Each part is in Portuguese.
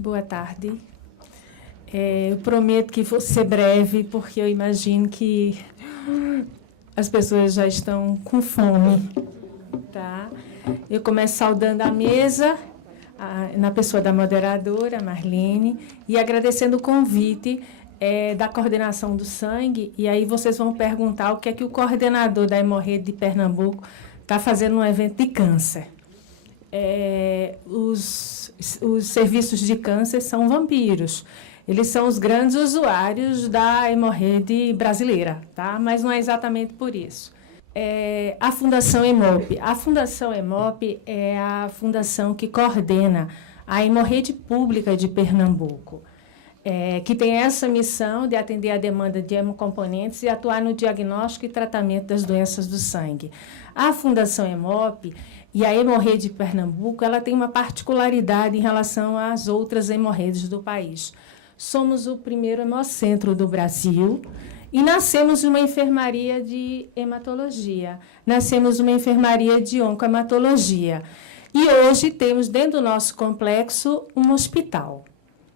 Boa tarde. Eu prometo que vou ser breve, porque eu imagino que as pessoas já estão com fome. Tá? Eu começo saudando a mesa, na pessoa da moderadora, Marlene, e agradecendo o convite da coordenação do sangue. E aí vocês vão perguntar o que é que o coordenador da Hemorrede de Pernambuco está fazendo num evento de câncer. Os serviços de câncer são vampiros. Eles são os grandes usuários da hemorrede brasileira, tá? Mas não é exatamente por isso. A Fundação Hemop. A Fundação Hemop é a fundação que coordena a hemorrede pública de Pernambuco, que tem essa missão de atender a demanda de hemocomponentes e atuar no diagnóstico e tratamento das doenças do sangue. A Fundação Hemop e a hemorrede de Pernambuco, ela tem uma particularidade em relação às outras hemorredes do país. Somos o primeiro hemocentro do Brasil e nascemos uma enfermaria de hematologia, nascemos uma enfermaria de oncohematologia. E hoje temos dentro do nosso complexo um hospital.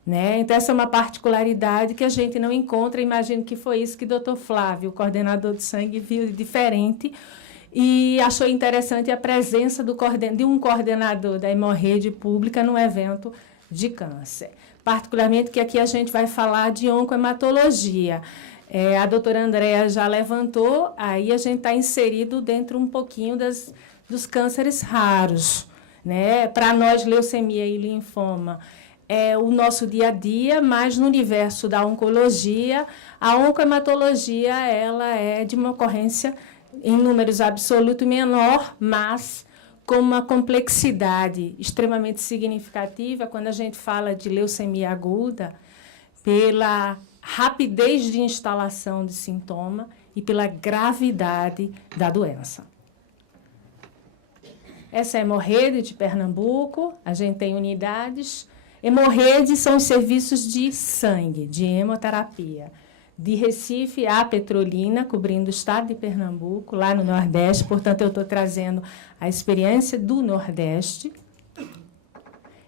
Né? Então, essa é uma particularidade que a gente não encontra. Imagino que foi isso que o doutor Flávio, o coordenador do sangue, viu diferente e achou interessante a presença de um coordenador da hemorrede pública no evento de câncer. Particularmente que aqui a gente vai falar de oncohematologia. A doutora Andréa já levantou, aí a gente está inserido dentro um pouquinho dos cânceres raros. Né? Para nós, leucemia e linfoma é o nosso dia a dia, mas no universo da oncologia, a oncohematologia ela é de uma ocorrência em números absolutos menor, mas com uma complexidade extremamente significativa quando a gente fala de leucemia aguda, pela rapidez de instalação de sintoma e pela gravidade da doença. Essa é a hemorrede de Pernambuco, a gente tem unidades. Hemorrede são os serviços de sangue, de hemoterapia. De Recife a Petrolina, cobrindo o estado de Pernambuco, lá no Nordeste. Portanto, eu estou trazendo a experiência do Nordeste.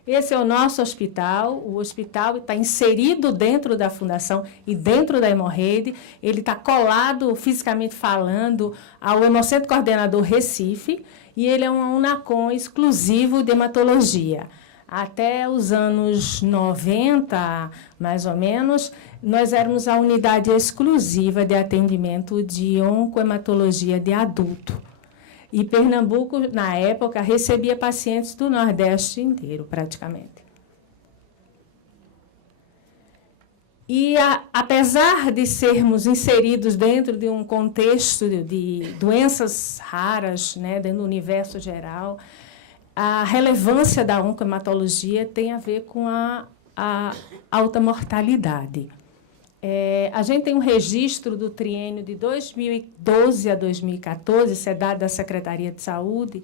Esse é o nosso hospital. O hospital está inserido dentro da fundação e dentro da hemorrede. Ele está colado, fisicamente falando, ao Hemocentro Coordenador Recife, e ele é um UNACOM exclusivo de hematologia. Até os anos 90, mais ou menos, nós éramos a unidade exclusiva de atendimento de oncohematologia de adulto. E Pernambuco, na época, recebia pacientes do Nordeste inteiro, praticamente. E, apesar de sermos inseridos dentro de um contexto de doenças raras, né, dentro do universo geral, a relevância da oncohematologia tem a ver com a alta mortalidade. A gente tem um registro do triênio de 2012 a 2014, isso é dado da Secretaria de Saúde,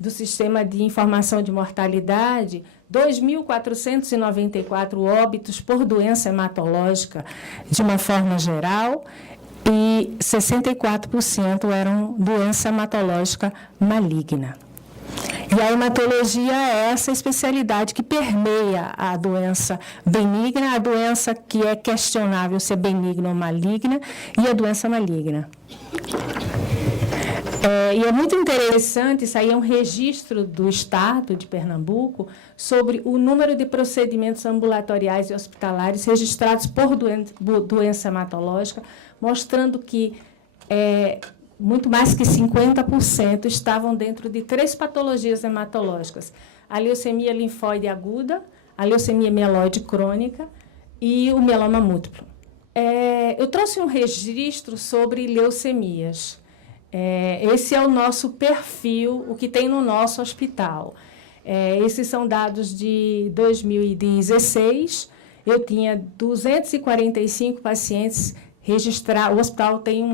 do Sistema de Informação de Mortalidade, 2.494 óbitos por doença hematológica de uma forma geral, e 64% eram doença hematológica maligna. E a hematologia é essa especialidade que permeia a doença benigna, a doença que é questionável se é benigna ou maligna, e a doença maligna. E é muito interessante, isso aí é um registro do Estado de Pernambuco sobre o número de procedimentos ambulatoriais e hospitalares registrados por doença hematológica, mostrando que muito mais que 50% estavam dentro de 3 patologias hematológicas: a leucemia linfóide aguda, a leucemia mieloide crônica e o mieloma múltiplo. Eu trouxe um registro sobre leucemias. Esse é o nosso perfil, o que tem no nosso hospital. Esses são dados de 2016. Eu tinha 245 pacientes registrados. O hospital tem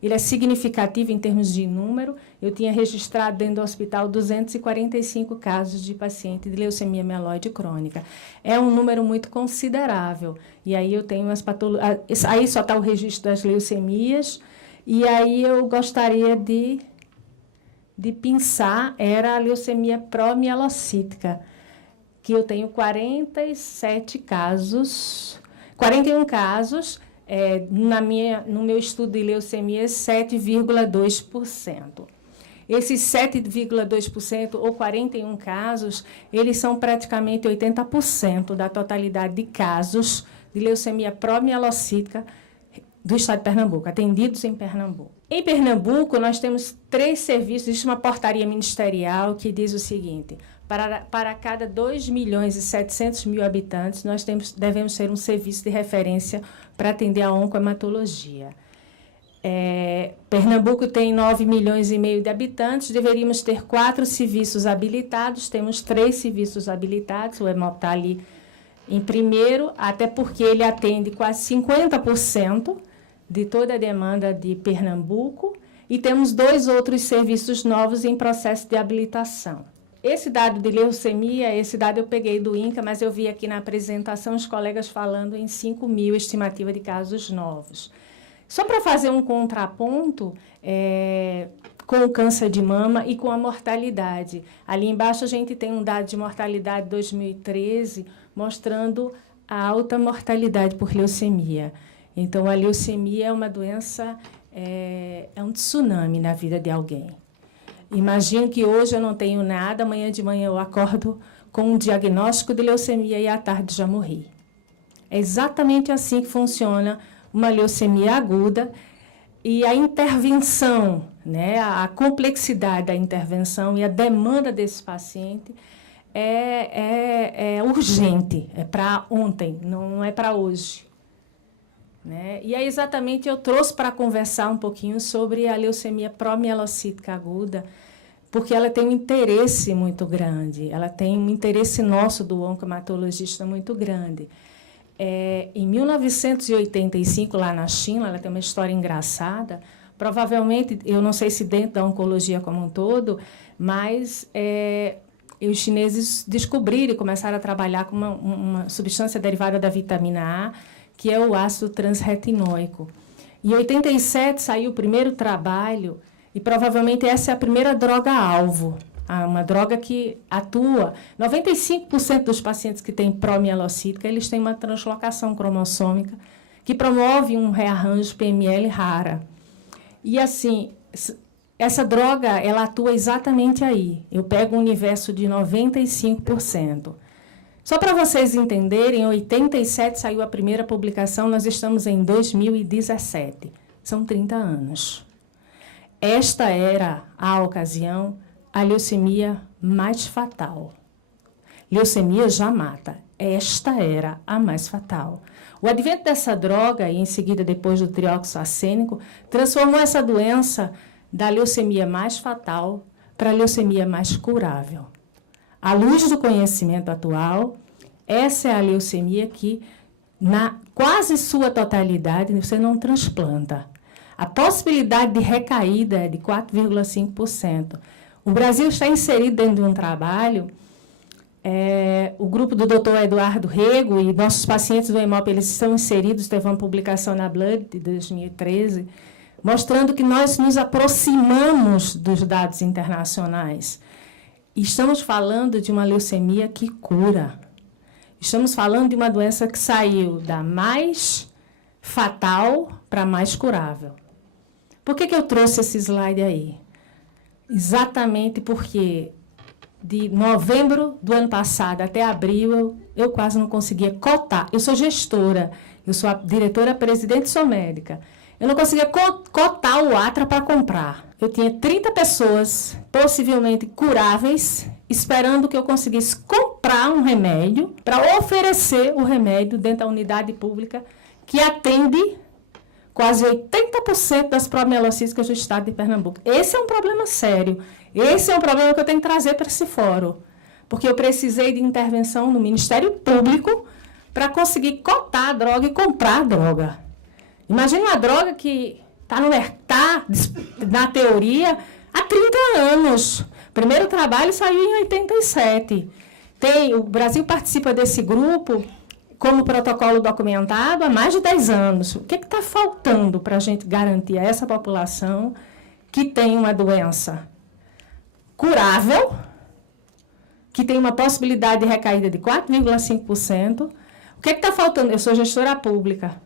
ele é significativo em termos de número. Eu tinha registrado dentro do hospital 245 casos de paciente de leucemia mieloide crônica. É um número muito considerável. E aí eu tenho as patologias. Aí só está o registro das leucemias. E aí eu gostaria de pensar, era a leucemia promielocítica, que eu tenho 47 casos, 41 casos, no meu estudo de leucemia, 7,2%. Esses 7,2%, ou 41 casos, eles são praticamente 80% da totalidade de casos de leucemia pró-mielocítica do estado de Pernambuco, atendidos em Pernambuco. Em Pernambuco, nós temos 3 serviços, existe uma portaria ministerial que diz o seguinte: para cada 2.700.000 habitantes, nós devemos ter um serviço de referência para atender a oncohematologia. Pernambuco tem 9,5 milhões de habitantes, deveríamos ter 4 serviços habilitados, temos 3 serviços habilitados, o Hemop está ali em primeiro, até porque ele atende quase 50% de toda a demanda de Pernambuco, e temos 2 outros serviços novos em processo de habilitação. Esse dado de leucemia, esse dado eu peguei do INCA, mas eu vi aqui na apresentação os colegas falando em 5.000 estimativa de casos novos. Só para fazer um contraponto com o câncer de mama e com a mortalidade. Ali embaixo a gente tem um dado de mortalidade de 2013, mostrando a alta mortalidade por leucemia. Então, a leucemia é uma doença, é um tsunami na vida de alguém. Imagino que hoje eu não tenho nada, amanhã de manhã eu acordo com um diagnóstico de leucemia e à tarde já morri. É exatamente assim que funciona uma leucemia aguda, e a intervenção, né, a complexidade da intervenção e a demanda desse paciente é urgente, é para ontem, não é para hoje. Né? E aí, exatamente, eu trouxe para conversar um pouquinho sobre a leucemia pró-mielocítica aguda, porque ela tem um interesse muito grande, ela tem um interesse nosso do oncohematologista muito grande. Em 1985, lá na China, ela tem uma história engraçada, provavelmente, eu não sei se dentro da oncologia como um todo, mas os chineses descobriram e começaram a trabalhar com uma substância derivada da vitamina A, que é o ácido transretinóico. Em 87 saiu o primeiro trabalho, e provavelmente essa é a primeira droga-alvo, uma droga que atua. 95% dos pacientes que têm pró-mielocítica, eles têm uma translocação cromossômica que promove um rearranjo PML rara. E, assim, essa droga, ela atua exatamente aí. Eu pego um universo de 95%. Só para vocês entenderem, em 87 saiu a primeira publicação, nós estamos em 2017. São 30 anos. Esta era, à ocasião, a leucemia mais fatal. Leucemia já mata. Esta era a mais fatal. O advento dessa droga, e em seguida depois do trióxido acênico, transformou essa doença da leucemia mais fatal para a leucemia mais curável. À luz do conhecimento atual, essa é a leucemia que, na quase sua totalidade, você não transplanta. A possibilidade de recaída é de 4,5%. O Brasil está inserido dentro de um trabalho, o grupo do Dr. Eduardo Rego e nossos pacientes do Hemop, eles estão inseridos, teve uma publicação na Blood de 2013, mostrando que nós nos aproximamos dos dados internacionais. Estamos falando de uma leucemia que cura. Estamos falando de uma doença que saiu da mais fatal para a mais curável. Por que eu trouxe esse slide aí? Exatamente porque de novembro do ano passado até abril, eu quase não conseguia cotar. Eu sou gestora, eu sou a diretora-presidente, sou médica. Eu não conseguia cotar o Atra para comprar. Eu tinha 30 pessoas, possivelmente curáveis, esperando que eu conseguisse comprar um remédio para oferecer o remédio dentro da unidade pública que atende quase 80% das pró-mielocíticas do estado de Pernambuco. Esse é um problema sério. Esse é um problema que eu tenho que trazer para esse fórum, porque eu precisei de intervenção no Ministério Público para conseguir cotar a droga e comprar a droga. Imagina uma droga que está na teoria há 30 anos. O primeiro trabalho saiu em 87. O Brasil participa desse grupo como protocolo documentado há mais de 10 anos. O que está faltando para a gente garantir a essa população que tem uma doença curável, que tem uma possibilidade de recaída de 4,5%. O que está faltando? Eu sou gestora pública,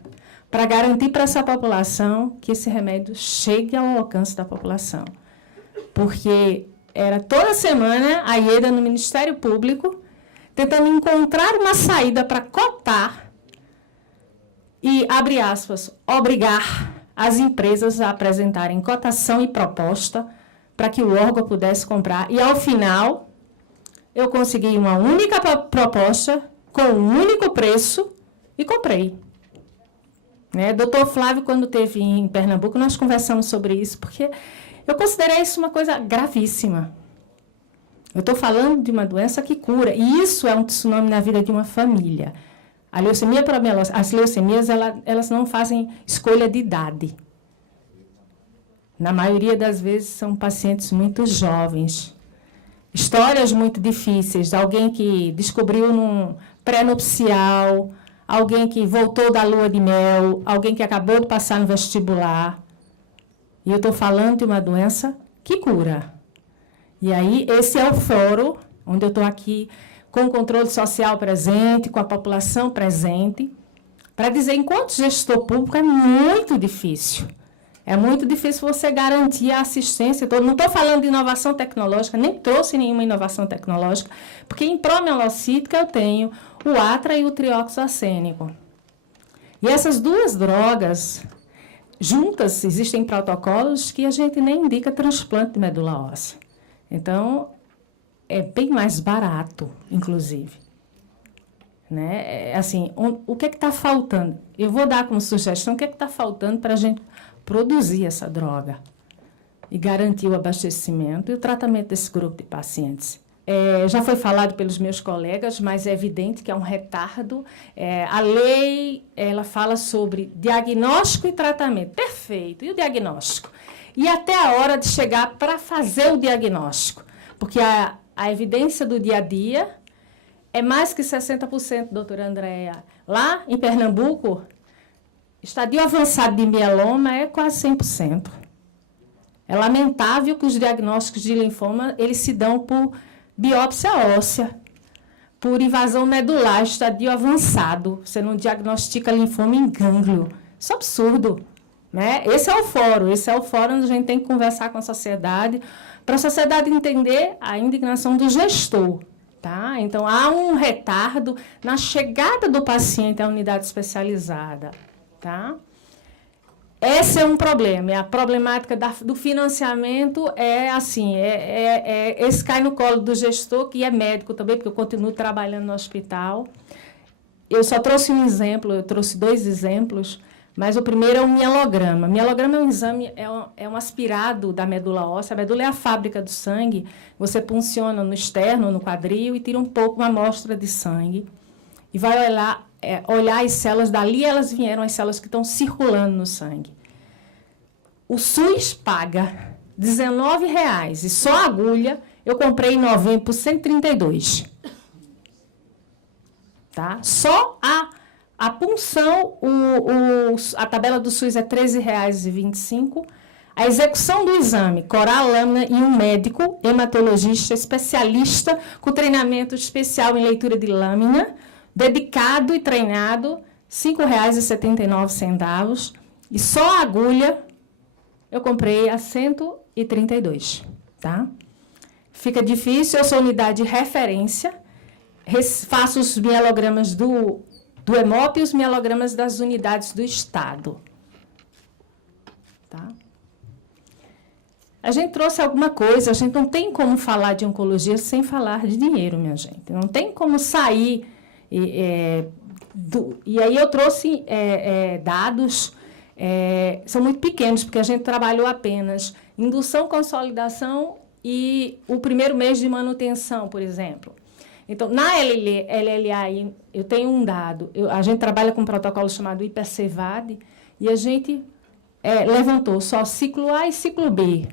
para garantir para essa população que esse remédio chegue ao alcance da população. Porque era toda semana a IEDA no Ministério Público, tentando encontrar uma saída para cotar e, abre aspas, obrigar as empresas a apresentarem cotação e proposta para que o órgão pudesse comprar. E, ao final, eu consegui uma única proposta com um único preço e comprei. Doutor Flávio, quando esteve em Pernambuco, nós conversamos sobre isso, porque eu considerei isso uma coisa gravíssima. Eu estou falando de uma doença que cura, e isso é um tsunami na vida de uma família. A leucemia promielócica, as leucemias, elas não fazem escolha de idade. Na maioria das vezes, são pacientes muito jovens. Histórias muito difíceis, alguém que descobriu num pré-nupcial, alguém que voltou da lua de mel, alguém que acabou de passar no vestibular. E eu estou falando de uma doença que cura. E aí, esse é o fórum, onde eu estou aqui com o controle social presente, com a população presente, para dizer, enquanto gestor público, é muito difícil. É muito difícil você garantir a assistência. Não estou falando de inovação tecnológica, nem trouxe nenhuma inovação tecnológica, porque em promielocítica eu tenho o atra e o trioxacênico. E essas duas drogas, juntas, existem protocolos que a gente nem indica transplante de medula óssea. Então, é bem mais barato, inclusive. Assim, o que está faltando? Eu vou dar como sugestão o que está faltando para a gente produzir essa droga e garantir o abastecimento e o tratamento desse grupo de pacientes. Já foi falado pelos meus colegas, mas é evidente que é um retardo. A lei, ela fala sobre diagnóstico e tratamento. Perfeito. E o diagnóstico? E até a hora de chegar para fazer o diagnóstico. Porque a evidência do dia a dia é mais que 60%, doutora Andréa. Lá, em Pernambuco, estadio avançado de mieloma é quase 100%. É lamentável que os diagnósticos de linfoma eles se dão por biópsia óssea, por invasão medular, estadio avançado. Você não diagnostica linfoma em gânglio. Isso é absurdo. Esse é o fórum onde a gente tem que conversar com a sociedade, para a sociedade entender a indignação do gestor. Tá? Então, há um retardo na chegada do paciente à unidade especializada. Tá? Esse é um problema. A problemática do financiamento é assim, esse cai no colo do gestor, que é médico também, porque eu continuo trabalhando no hospital. Eu só trouxe um exemplo, eu trouxe 2 exemplos, mas o primeiro é o mielograma. Mielograma é um exame, é um aspirado da medula óssea. A medula é a fábrica do sangue. Você punciona no externo, no quadril, e tira um pouco, uma amostra de sangue. E vai olhar as células, dali elas vieram, as células que estão circulando no sangue. O SUS paga R$19, e só a agulha eu comprei em novembro por R$132. Tá? Só a punção, a tabela do SUS é R$13,25. A execução do exame, corar a lâmina e um médico, hematologista, especialista, com treinamento especial em leitura de lâmina, dedicado e treinado, R$5,79. E só a agulha eu comprei a R$132. Tá? Fica difícil, eu sou unidade de referência, faço os mielogramas do EMOP e os mielogramas das unidades do Estado. Tá? A gente trouxe alguma coisa, a gente não tem como falar de oncologia sem falar de dinheiro, minha gente. Não tem como sair... E aí eu trouxe dados, são muito pequenos, porque a gente trabalhou apenas indução, consolidação e o primeiro mês de manutenção, por exemplo. Então, na LLA, eu tenho um dado, a gente trabalha com um protocolo chamado IPCVAD, e a gente levantou só ciclo A e ciclo B,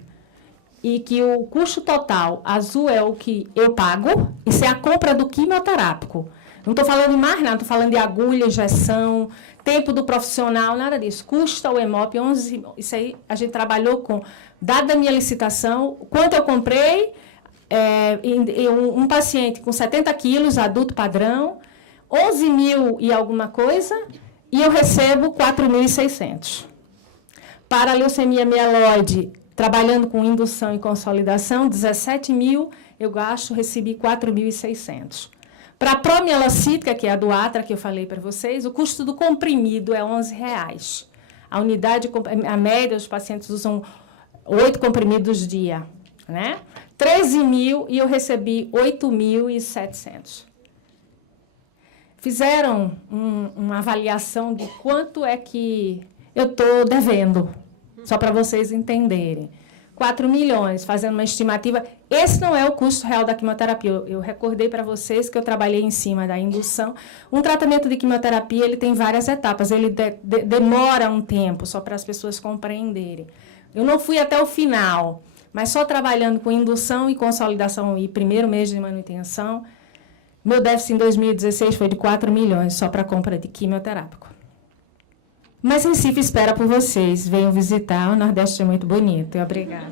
e que o custo total, azul é o que eu pago, isso é a compra do quimioterápico. Não estou falando de mais nada, estou falando de agulha, injeção, tempo do profissional, nada disso. Custa o EMOP 11, isso aí a gente trabalhou com, dado da minha licitação, quanto eu comprei, um paciente com 70 quilos, adulto padrão, 11 mil e alguma coisa, e eu recebo 4.600. Para a leucemia mieloide, trabalhando com indução e consolidação, 17 mil, eu recebi 4.600. Para a promielocítica, que é a do Atra, que eu falei para vocês, o custo do comprimido é R$11. A média, os pacientes usam 8 comprimidos dia, né? 13 mil e eu recebi 8.700. Fizeram uma avaliação de quanto é que eu estou devendo, só para vocês entenderem. 4 milhões, fazendo uma estimativa. Esse não é o custo real da quimioterapia. Eu recordei para vocês que eu trabalhei em cima da indução. Um tratamento de quimioterapia ele tem várias etapas, ele demora um tempo, só para as pessoas compreenderem. Eu não fui até o final, mas só trabalhando com indução e consolidação e primeiro mês de manutenção, meu déficit em 2016 foi de 4 milhões, só para compra de quimioterápico. Mas Recife espera por vocês. Venham visitar, o Nordeste é muito bonito. Obrigada.